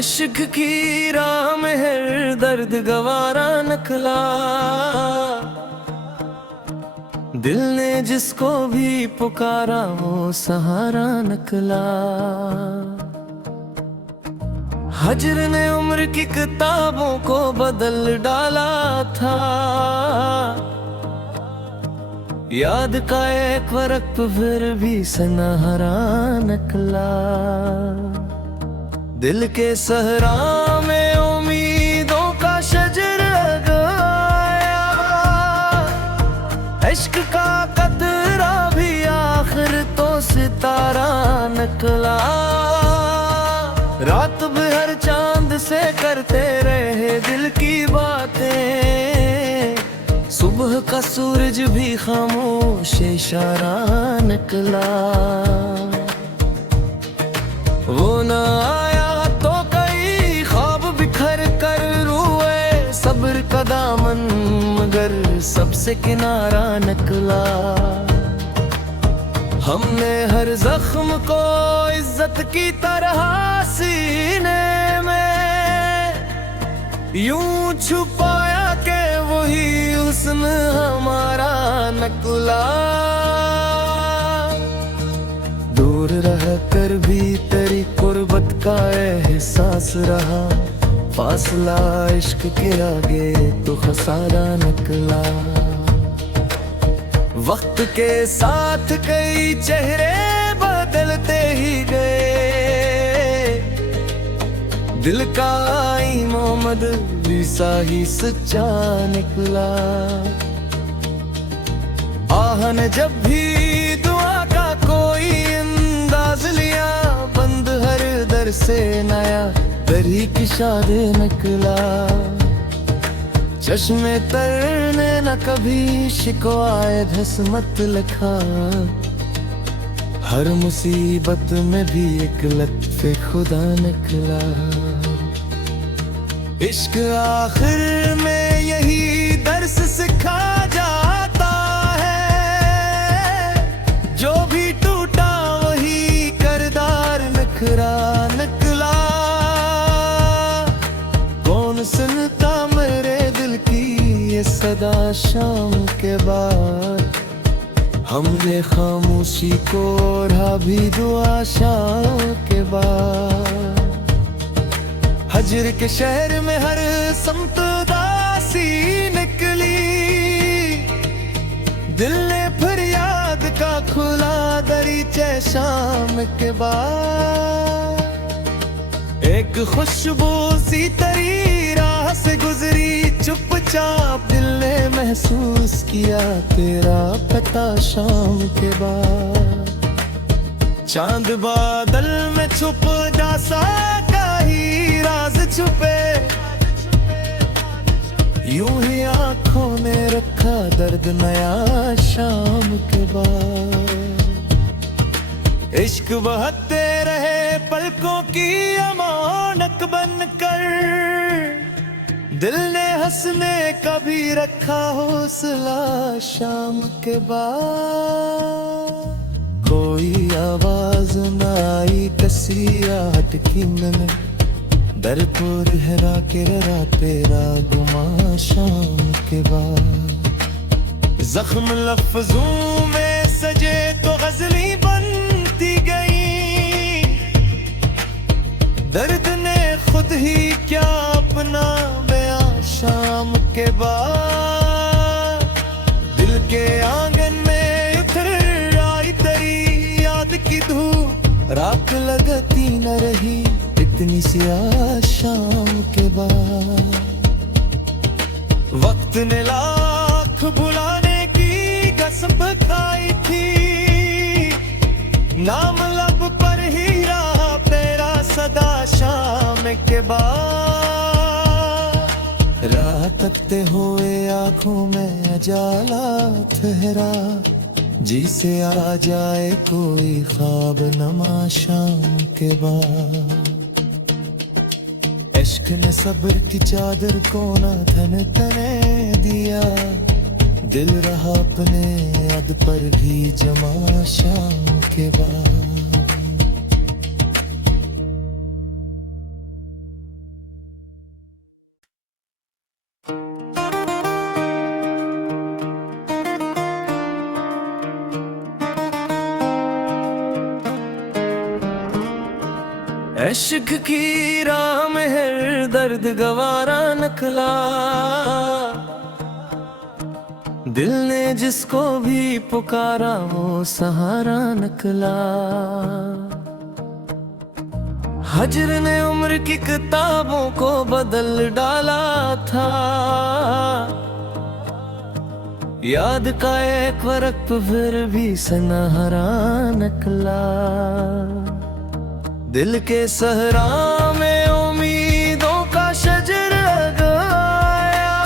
इश्क की राह में हर दर्द गवारा निकला। दिल ने जिसको भी पुकारा वो सहारा निकला। हजर ने उम्र की किताबों को बदल डाला था। याद का एक वरक फिर भी सनहरा निकला। दिल के सहरा में उम्मीदों का शजर लगाया। इश्क का कतरा भी आखिर तो सितारा निकला। रात भर चांद से करते रहे दिल की बातें। सुबह का सूरज भी खामोश इशारा निकला। वो न आया तो कई ख्वाब बिखर कर रोए। सब्र का दामन मगर सबसे किनारा निकला। हमने हर जख्म को इज्जत की तरह सीने में यूं छुपाया कि वही हुस्न हमारा निकला। दूर रह कर भी तेरी कुर्बत का एहसास रहा। फासला इश्क के आगे तो खसारा निकला। वक्त के साथ कई चेहरे बदलते ही गए। दिल का मोहम्मद ईसा ही सच्चा निकला। आहन जब भी दुआ का कोई अंदाज लिया। बंद हर दर से नया दर ही की शादी निकला। चश्मे तरने न कभी शिकवाए धसमत लिखा। हर मुसीबत में भी एक लत्फ़े खुदा निकला। इश्क आखिर में यही दर्स सिखा जाता है। जो भी टूटा वही करदार निखरा निकला। कौन सुनता मेरे दिल की ये सदा शाम के बाद। हमने खामोशी को ओढ़ा भी दुआ शाम के बाद। हजर के शहर में हर समत उदासी निकली। दिल ने फरियाद का खुला दरीचे शाम के बाद। एक खुशबू सी तरी राह से गुजरी चुपचाप। दिल ने महसूस किया तेरा पता शाम के बाद। चांद बादल में छुप जा सका ही राज छुपे। यूं ही आंखों ने रखा दर्द नया शाम के बाद। इश्क बहते रहे पलकों की अमानत बनकर। दिल ने हंसने का भी रखा हौसला शाम के बाद। कोई आवाज न आई कसी आहट की मैंने। दर को लहरा के रा तेरा गुमा शाम के बाद। जख्म लफ्जों में सजे तो गजली बनती गई। दर्द ने खुद ही क्या अपना बयां शाम के बाद। दिल के आंगन में उतर आई तेरी याद की धूप। रात लगती न रही इतनी सी शाम के बाद। वक्त ने लाख भुलाने की कसम खाई थी। नाम लब पर ही रहा तेरा सदा शाम के बाद। राह तकते हुए आंखों में अजाला ठहरा। जी से आ जाए कोई ख्वाब नमा शाम के बाद। इश्क ने सब्र की चादर को ना थन तने दिया। दिल रहा अपने अद पर भी जमा शाम के बाद। इश्क की राह में हर दर्द गवारा निकला, दिल ने जिसको भी पुकारा वो सहारा निकला। हजर ने उम्र की किताबों को बदल डाला था, याद का एक वक्त फिर भी सनहरा निकला। दिल के सहरा में उम्मीदों का शजर लगाया,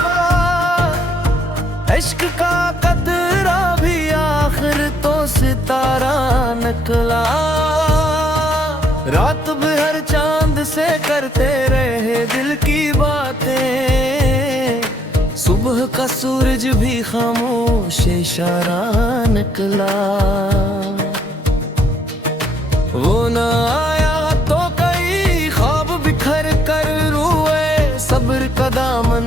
इश्क का कतरा भी आखिर तो सितारा निकला। रात भर चांद से करते रहे दिल की बातें, सुबह का सूरज भी खामोश इशारा निकला। वो न आया तो कई ख्वाब बिखर कर रोए, सब्र का दामन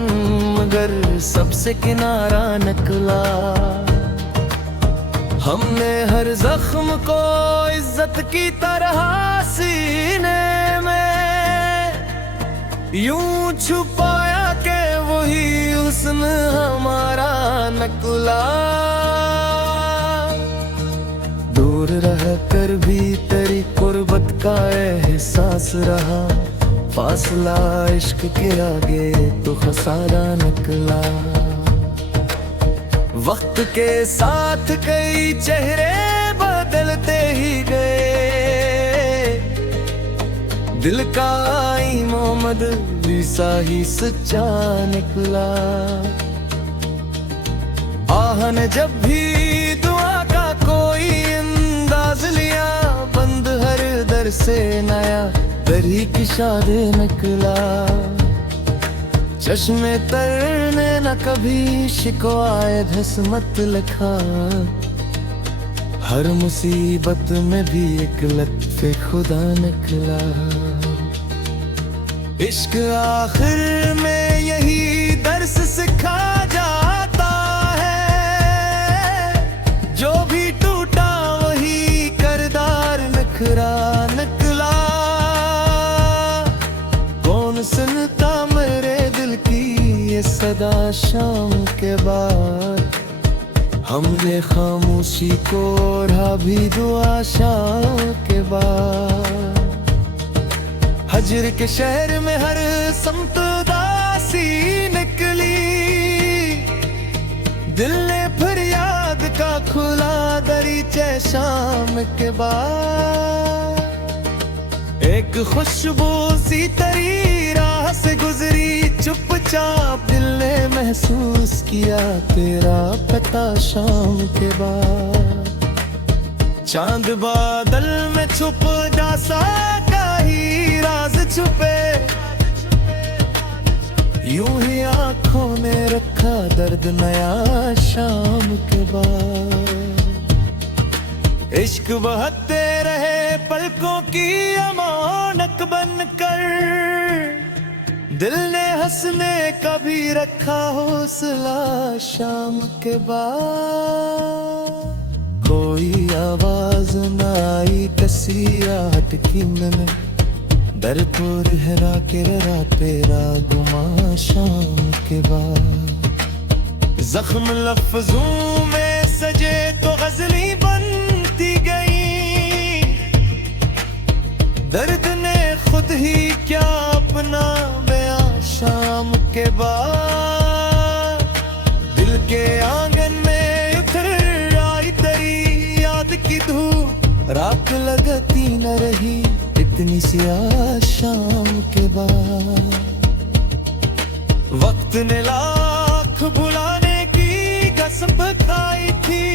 मगर सबसे किनारा निकला। हमने हर जख्म को इज्जत की तरह सीने में यूं छुपाया कि वही हुस्न हमारा निकला। दूर रह कर भी तेरी कुर्बत का एहसास रहा, फासला इश्क के आगे तो खसारा निकला। वक्त के साथ कई चेहरे बदलते ही गए, दिल का मोहम्मद ईसा ही सच्चा निकला। आहन जब भी दुआ का कोई अंदाज लिया, बंद हर दर से नया दर ही की शादी निकला। चश्मे तरने न कभी शिकवाए धसमत लिखा, हर मुसीबत में भी एक लत्फ़े खुदा निकला। इश्क आखिर में यही दर्स सिखा जाता है, जो भी टूटा वही करदार निखरा निकला। कौन सुनता मेरे दिल की ये सदा शाम के बाद, हमने खामोशी को ओढ़ा भी दुआ शाम के बाद। हजर के शहर में हर समत उदासी निकली, दिल ने फरियाद का खुला दरीचे शाम के बाद। एक खुशबू सी तरी राह से गुजरी, चुपचाप दिल ने महसूस किया तेरा पता शाम के बाद। चांद बादल में छुप जा सका ही राज छुपे, यूं ही आंखों ने रखा दर्द नया शाम के बाद। इश्क बहते रहे पलकों की अमानत बनकर, दिल ने हंसने का भी रखा हौसला शाम के बाद। कोई आवाज न आई कसी आहट की मैंने, दर को रहरा के रा तेरा गुमा शाम के बाद। जख्म लफ्जों में सजे तो गजली बनती गई, दर्द ने खुद ही क्या अपना बयां शाम के बाद। दिल के आंगन में उतर आई तेरी याद की धूप, रात लगती न रही इतनी सी शाम के बाद। वक्त ने लाख भुलाने की कसम खाई थी,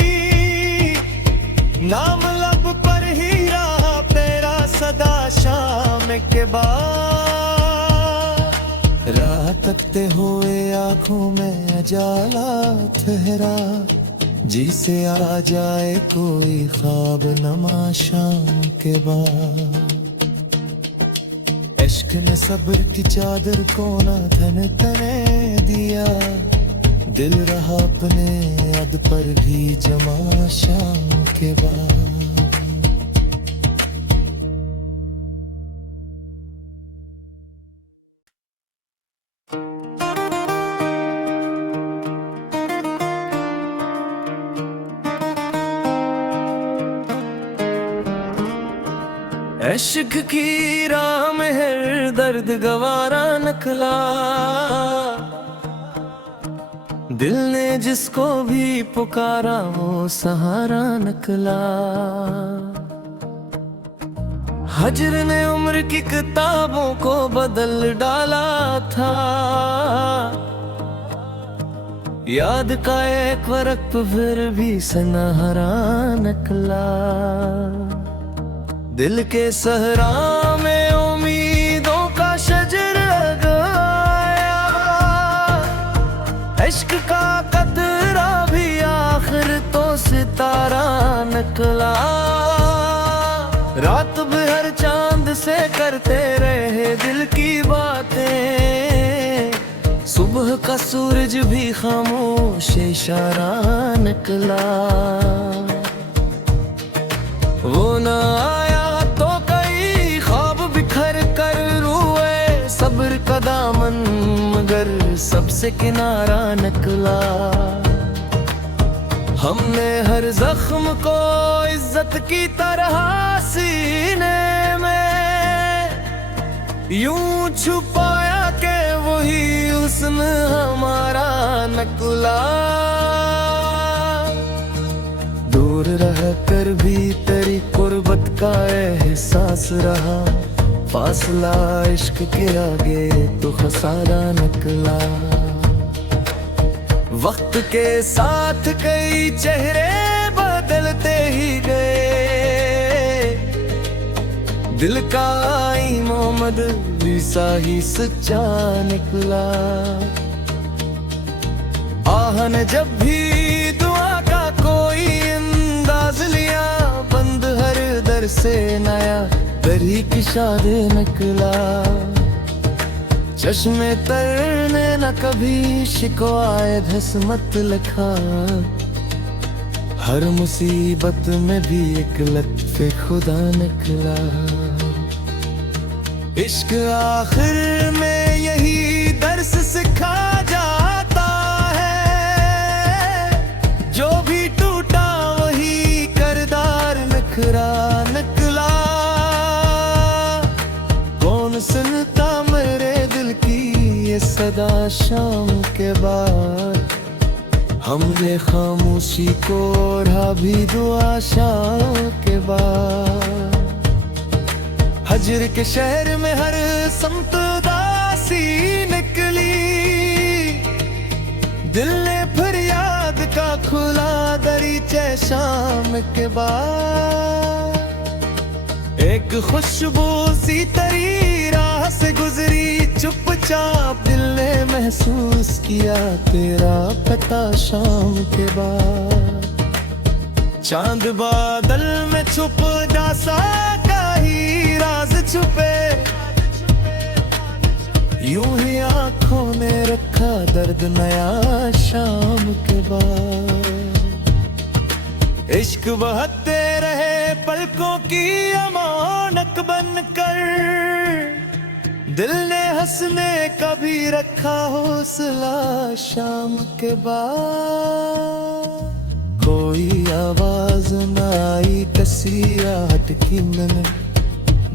नाम लब पर ही रहा तेरा सदा शाम के बाद। राह तकते हुए आंखों में अजाला ठहरा, जिसे आ जाए कोई ख्वाब नमा शाम के बाद। इश्क ने सब्र की चादर को ना थन तने दिया, दिल रहा अपने अद पर भी जमा शाम के बाद। इश्क की राह में हर दर्द गवारा निकला, दिल ने जिसको भी पुकारा वो सहारा निकला। हजर ने उम्र की किताबों को बदल डाला था, याद का एक वरक़ फिर भी सनहरा निकला। दिल के सहरा में उम्मीदों का शजर लगाया, इश्क का कतरा भी आखिर तो सितारा निकला। रात भर चांद से करते रहे दिल की बातें, सुबह का सूरज भी खामोश इशारा निकला। वो न आया तो कई ख्वाब बिखर कर रोए, सब्र का दामन मगर सबसे किनारा निकला। हमने हर जख्म को इज्जत की तरह सीने में यूं छुपाया कि वही हुस्न हमारा निकला। दूर रह कर भी तेरी कुर्बत का एहसास रहा, फासला इश्क के आगे तो खसारा निकला। वक्त के साथ कई चेहरे बदलते ही गए, दिल का आई मोहम्मद ईसा ही सच्चा निकला। आहन जब भी दुआ का कोई अंदाज लिया, बंद हर दर से नया दरी की शाद निकला। चश्मे तरने न कभी शिकवाए धसमत लिखा, हर मुसीबत में भी एक लत्फ़े खुदा निकला। इश्क आखिर में यही दर्स सिखा जाता है, जो भी टूटा वही करदार निखरा निकला। कौन सुनता मेरे दिल की ये सदा शाम के बाद, हमने खामोशी को ओढ़ा भी दुआ शाम के बाद। हजर के शहर में हर समत उदासी निकली, दिल ने फरियाद का खुला दरीचे शाम के बाद। एक खुशबू सी तरी राह से गुजरी, चुपचाप दिल ने महसूस किया तेरा पता शाम के बाद। चांद बादल में छुप जा सका ही राज छुपे, यूं ही आंखों ने रखा दर्द नया शाम के बाद। इश्क बहते रहे पलकों की अमानत बनकर, दिल ने हंसने का भी रखा हौसला शाम के बाद। कोई आवाज न आई कसी आहट की, मैंने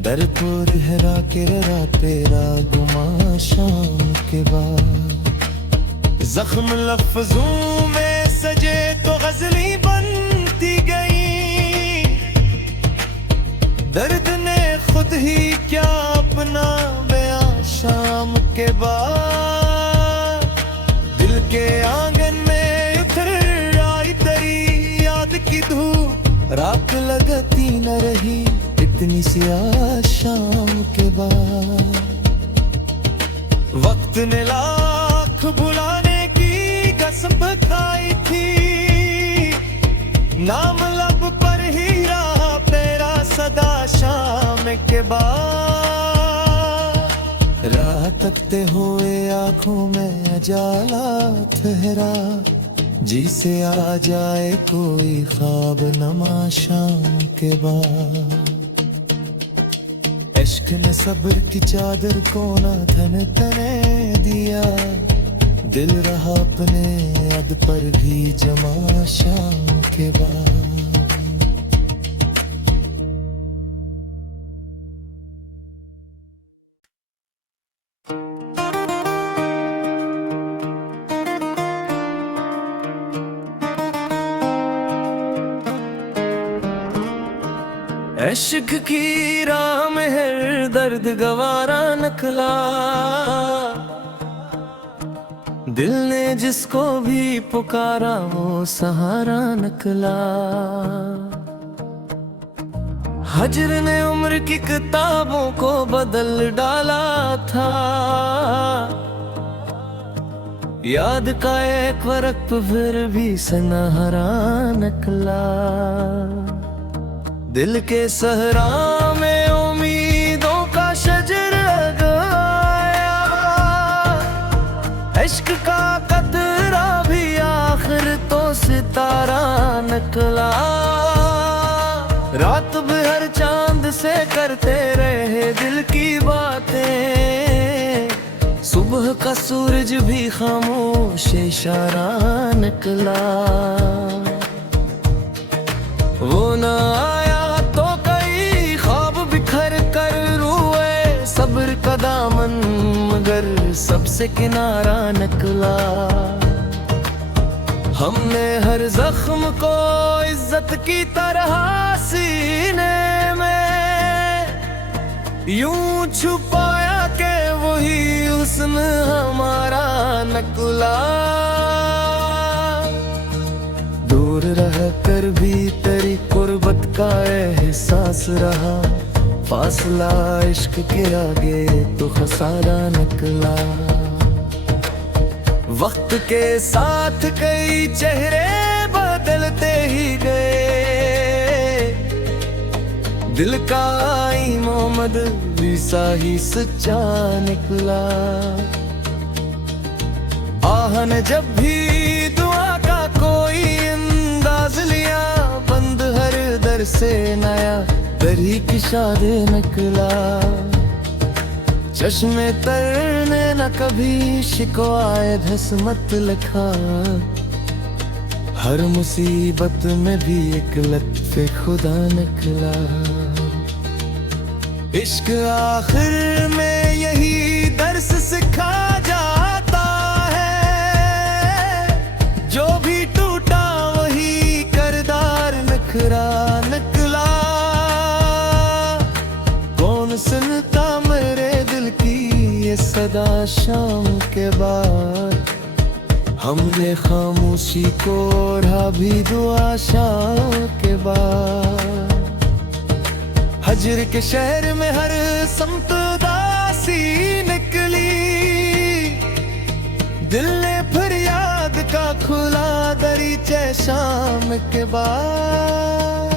दर को लहरा के रा तेरा गुमा शाम के बाद। जख्म लफ्जों में सजे तो गजली बनती गई, दर्द ने खुद ही क्या अपना बयां शाम के बाद। दिल के आंगन में उतर आई तेरी याद की धूप, रात लगती न रही इतनी सी शाम के बाद। वक्त ने लाख बुलाने की कसम खाई थी, नाम लब पर ही रहा तेरा सदा शाम के बाद। राह तकते हुए आंखों में अजाला ठहरा, जिसे आ जाए कोई ख्वाब नमा शाम के बाद। इश्क ने सब्र की चादर को न थन तने दिया, दिल रहा अपने अद पर भी जमा शाम के बाद। इश्क की राह में हर दर्द गवारा निकला, दिल ने जिसको भी पुकारा वो सहारा निकला। हजर ने उम्र की किताबों को बदल डाला था, याद का एक वरक़ फिर भी सनहरा निकला। दिल के सहरा में उम्मीदों का शजर लगाया, इश्क का कतरा भी आखिर तो सितारा निकला। रात भर चांद से करते रहे दिल की बातें, सुबह का सूरज भी खामोश इशारा निकला। वो न आया तो कई ख्वाब बिखर कर रोए, सब्र का दामन मगर सबसे किनारा निकला। हमने हर जख्म को इज्जत की तरह सीने में यूं छुपाया कि वही हुस्न हमारा निकला। दूर रह कर भी तेरी कुर्बत का एहसास रहा, फासला इश्क के आगे तो खसारा निकला। वक्त के साथ कई चेहरे बदलते ही गए, दिल का आई मोहम्मद ईसा ही सच्चा निकला। आहन जब भी दुआ का कोई अंदाज लिया, बंद हर दर से नया दर ही की शाद निकला। चश्मे तरने न कभी शिकवाए धसमत लिखा, हर मुसीबत में भी एक लत्फ़े खुदा निकला। इश्क आखिर में यही दर्स सिखा जाता है, जो भी टूटा वही करदार निखरा निकला। कौन सुनता मेरे दिल की ये सदा शाम के बाद, हमने खामोशी को ओढ़ा भी दुआ शाम के बाद। हजर के शहर में हर समत उदासी निकली, दिल ने फरियाद का खुला दरीचे शाम के बाद।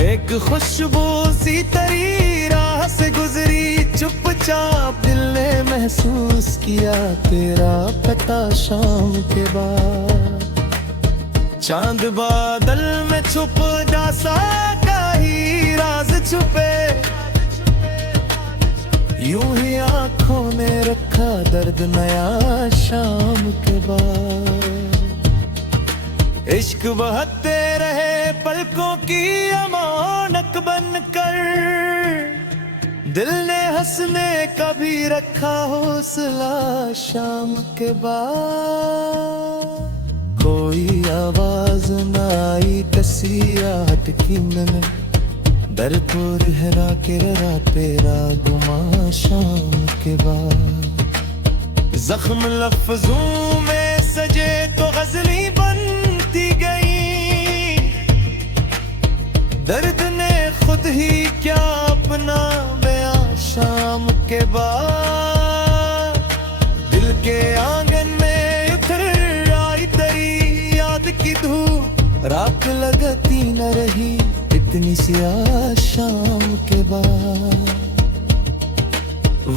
एक खुशबू सी तरी राह से गुजरी, चुपचाप दिल ने महसूस किया तेरा पता शाम के बाद। चांद बादल में छुप जा सका ही राज छुपे, यूं ही आंखों में रखा दर्द नया शाम के बाद। इश्क बहते रहे पलकों की अमानत बनकर, दिल ने हंसने का भी रखा हौसला शाम के बाद। कोई आवाज न आई कसी अटकी मैंने, दर को लहरा के रहा तेरा गुमा शाम के बाद। जख्म लफ्जों में सजे तो गजली बनती गई, दर्द ने खुद ही क्या अपना बयां शाम के बाद। दिल के आंगन में उतर आई तेरी याद की धूप, राख लगती न रही इतनी सी शाम के बाद।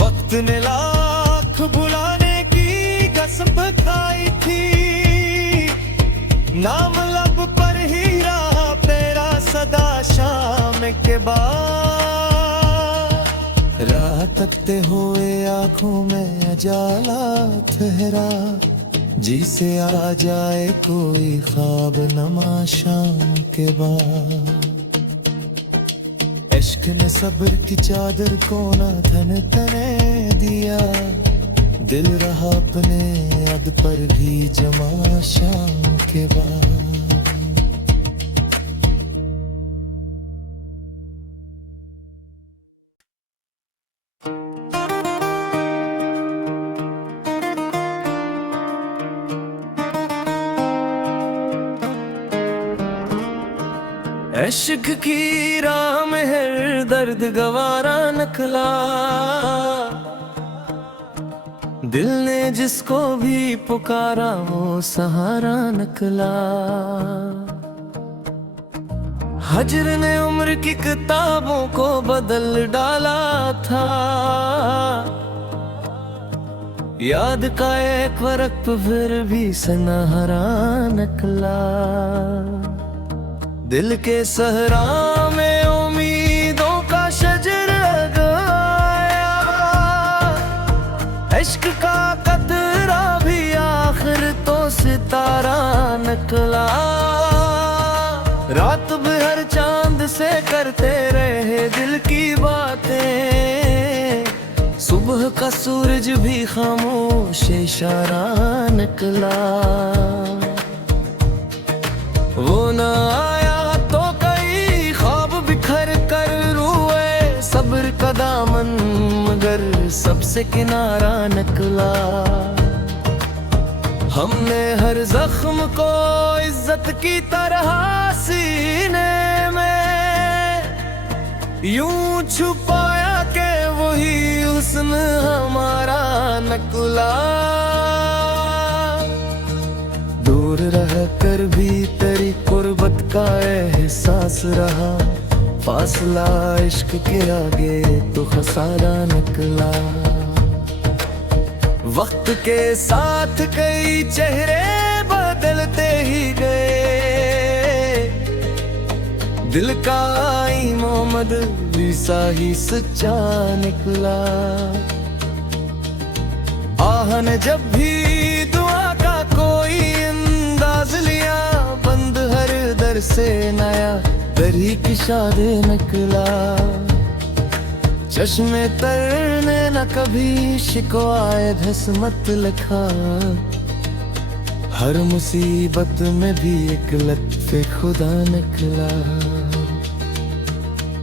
वक्त ने लाख बुलाने की कसम खाई थी, नाम लब पर ही रहा तेरा सदा शाम के बाद। राह तकते हुए आंखों में अजाला ठहरा, जिसे आ जाए कोई ख्वाब नमा शाम के बाद। इश्क ने सब्र की चादर को न थन तने दिया, दिल रहा अपने अद पर भी जमा शाम के बाद। इश्क की राह में हर दर्द गवारा निकला, दिल ने जिसको भी पुकारा वो सहारा निकला। हजर ने उम्र की किताबों को बदल डाला था, याद का एक वरक़ फिर भी सनहरा निकला। दिल के सहरा में उम्मीदों का शजर लगाया, इश्क का कतरा भी आखिर तो सितारा निकला। रात भर चांद से करते रहे दिल की बातें, सुबह का सूरज भी खामोश इशारा निकला। वो न आया तो कई ख्वाब बिखर कर रोए, सब्र का दामन मगर सबसे किनारा निकला। हमने हर जख्म को इज्जत की तरह सीने में यूं छुपाया कि वही हुस्न हमारा निकला। दूर रह कर भी तेरी कुर्बत का एहसास रहा, फासला इश्क के आगे तो खसारा निकला। वक्त के साथ कई चेहरे बदलते ही गए, दिल का आई मोहम्मद ईसा ही सच्चा निकला। आहन जब भी दुआ का कोई अंदाज लिया, बंद हर दर से नया दर ही किशादे निकला। चश्मे तरने न कभी शिकवाए धसमत लिखा, हर मुसीबत में भी एक लत्फ़े खुदा निकला।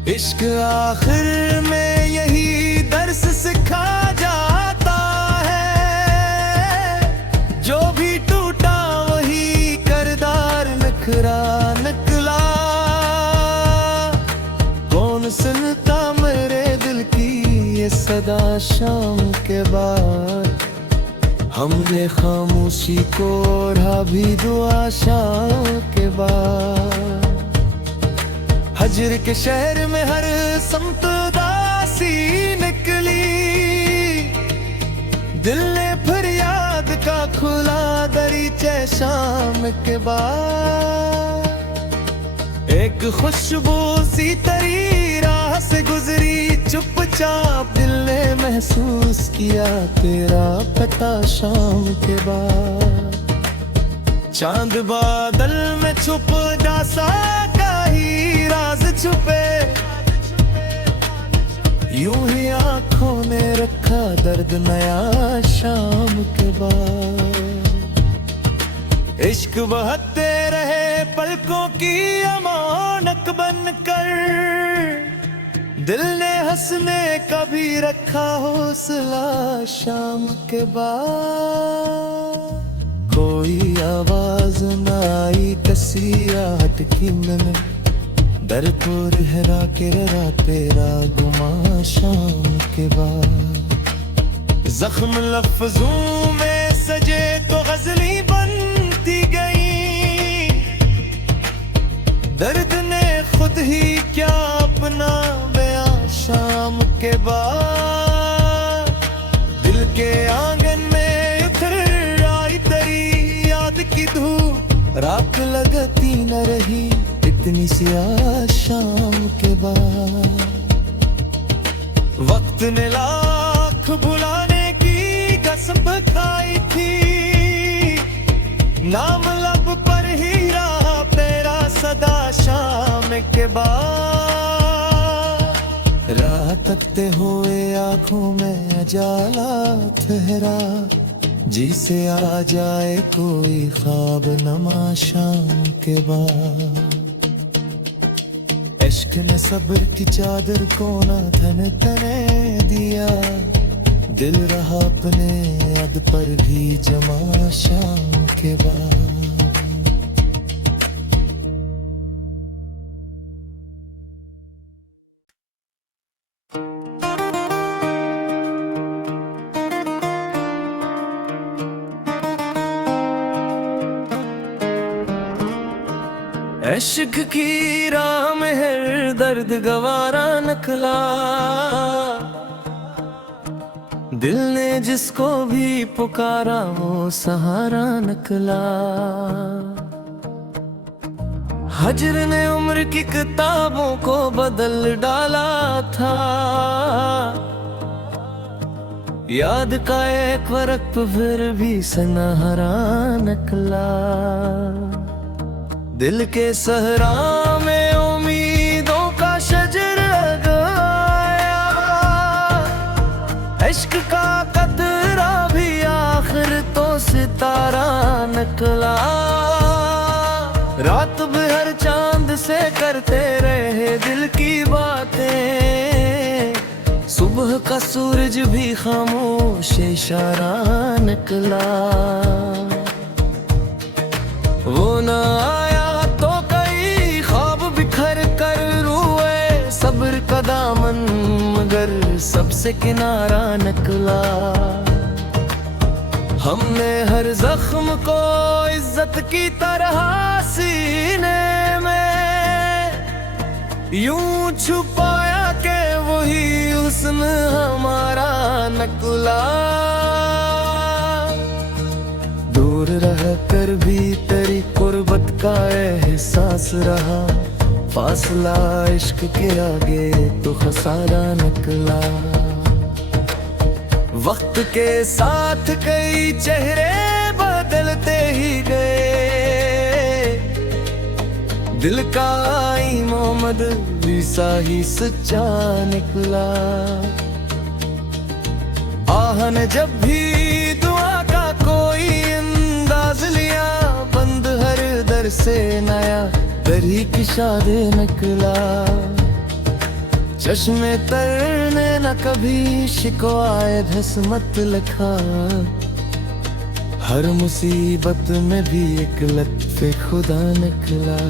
इश्क आखिर में यही दर्स सिखा जाता है, जो भी टूटा वही करदार निखरा निकला। कौन सुनता मेरे दिल की ये सदा शाम के बाद, हमने खामोशी को ओढ़ा भी दुआ शाम के बाद। हजर के शहर में हर समत उदासी निकली, दिल ने फरियाद का खुला दरीचे शाम के बाद। एक खुशबू सी तरी राह से गुजरी, चुपचाप दिल ने महसूस किया तेरा पता शाम के बाद। चांद बादल में छुप जा सका ही राज छुपे, यूं ही आंखों ने रखा दर्द नया शाम के बाद। इश्क बहते रहे पलकों की अमानत बनकर, दिल ने हंसने का भी रखा हौसला शाम के बाद। कोई आवाज न आई कसी हटकी मैंने, दर को रहरा के रा तेरा गुमा शाम के बाद। जख्म लफ्जों में सजे तो गजली बनती गई, दर्द ने खुद ही क्या अपना बयां शाम के बाद। दिल के आंगन में उतर आई तेरी याद की धूप, रात लगती न रही इतनी सी शाम के बाद। वक्त ने लाख बुलाने की कसम खाई थी, नाम लब पर ही रहा तेरा सदा शाम के बाद। राह तकते हुए आंखों में अजाला ठहरा, जिसे आ जाए कोई ख्वाब नमा शाम के बाद। इश्क ने सब्र की चादर को न थन तने दिया, दिल रहा अपने अद पर भी जमा शाम के बाद। इश्क की राह में हर दर्द गवारा निकला, दिल ने जिसको भी पुकारा वो सहारा निकला। हजर ने उम्र की किताबों को बदल डाला था, याद का एक वरक फिर भी सनहरा निकला। दिल के सहरा में उम्मीदों का शजर लगाया, इश्क का कतरा भी आखिर तो सितारा निकला। रात भर चांद से करते रहे दिल की बातें, सुबह का सूरज भी खामोश इशारा निकला। वो न आया तो कई ख्वाब बिखर कर रोए, सब्र का दामन मगर सबसे किनारा निकला। हमने हर जख्म को इज्जत की तरह सीने में यूं छुपाया कि वही हुस्न हमारा निकला। दूर रह कर भी तेरी कुर्बत का एहसास रहा, फासला इश्क के आगे तो खसारा निकला। वक्त के साथ कई चेहरे बदलते ही गए, दिल का आई मोहम्मद ईसा ही सच्चा निकला। आहन जब भी दुआ का कोई अंदाज लिया, बंद हर दर से नया दर ही किशारे निकला। चश्मे तरने न कभी शिकवाए धसमत लिखा, हर मुसीबत में भी एक लत्फ़े खुदा निकला।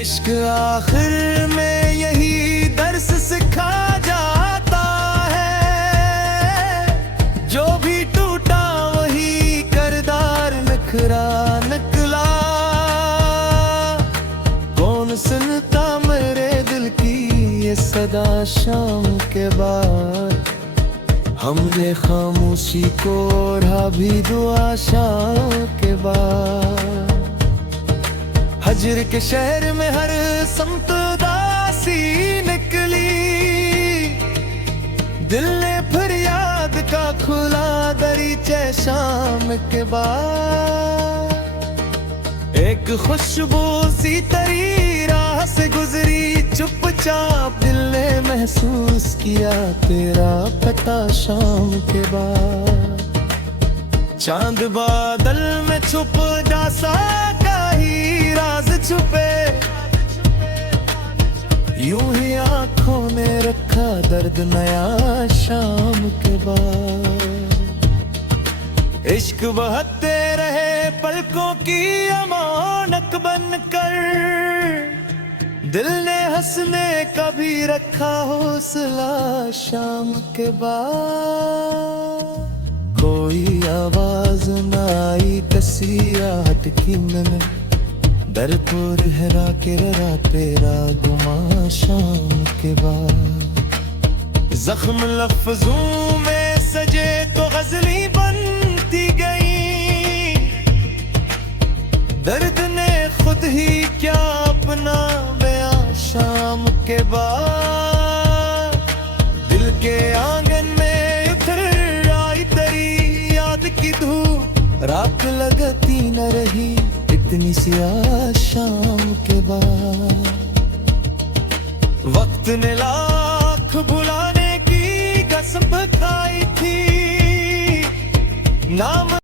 इश्क आखिर में यही दर्स सिखा जाता है, जो भी टूटा वही करदार निखरा निकला। कौन सुनता मेरे दिल की ये सदा शाम के बाद, हमने खामोशी को ओढ़ा भी दुआ शाम के बाद। हजर के शहर में हर समत उदासी निकली, दिल ने फरियाद का खुला दरीचे शाम के बाद। एक खुशबू सी तरी राह से गुजरी, चुपचाप दिल ने महसूस किया तेरा पता शाम के बाद। चांद बादल में छुप जा सका ही राज छुपे, यूं ही आंखों ने रखा दर्द नया शाम के बाद। इश्क बहते रहे पलकों की अमानत बनकर, दिल ने हंसने का भी रखा हौसला शाम के बाद। कोई आवाज न आई कसी आहट की मैंने, दर को रहरा के रहा तेरा गुमा शाम के बाद। जख्म लफ्जों में सजे तो गजली बनती गई, दर्द ने खुद ही क्या अपना बयां शाम के बाद। दिल के आंगन में उतर आई तेरी याद की धूप, रात लगती न रही इतनी सी आज शाम के बाद। वक्त ने लाख भुलाने की कसम खाई थी, नाम